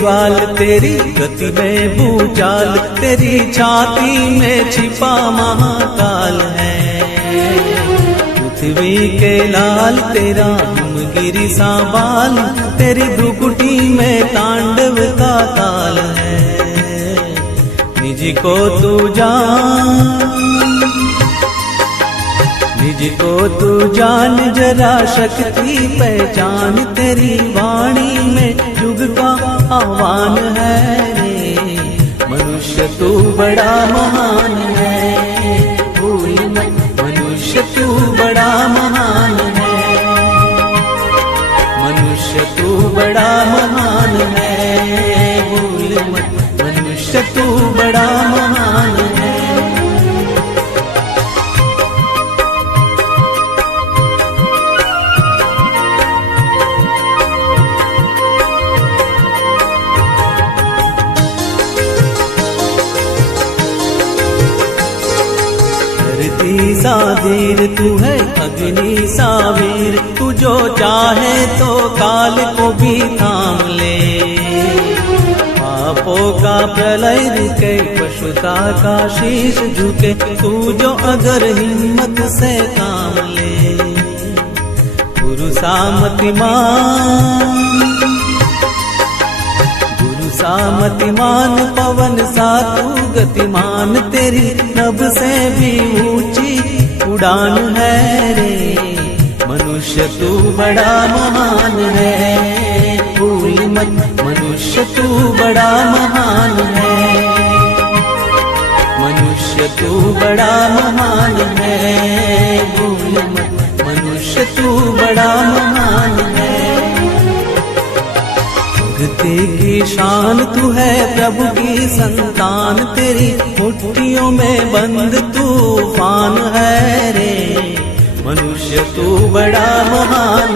ज्वाल तेरी गति में भूचाल तेरी छाती में छिपा महाकाल है। पृथ्वी के लाल तेरा हिमगिरी सा बाल तेरी भ्रुकुटी में तांडव का ताल है। निज को तू जान निज को तू जान जरा शक्ति, पहचान तेरी वाणी में युग का आह्वान है मनुष्य तू बड़ा महान है। भूल मनुष्य तू बड़ा महान है। मनुष्य तू बड़ा महान है। धरती सा तू है अग्नि सा वीर तू जो चाहे तो काल को भी थाम ले। पापों का प्रलय रुके, पशुता का शीश झुके, तू जो अगर हिम्मत से काम ले। गुरु सामतिमान गुरु सामतिमान पवन सा तू गतिमान तेरी नभ ऊंची उड़ान है रे। मनुष्य तू बड़ा महान है। भूल मत मनुष्य तू बड़ा महान है। मनुष्य तू बड़ा महान है। भूल मत मनुष्य तू बड़ा महान है भक्ति की शान तू है प्रभु की संतान, तेरी मुट्ठियों में बंद तूफ़ान है रे। मनुष्य तू बड़ा महान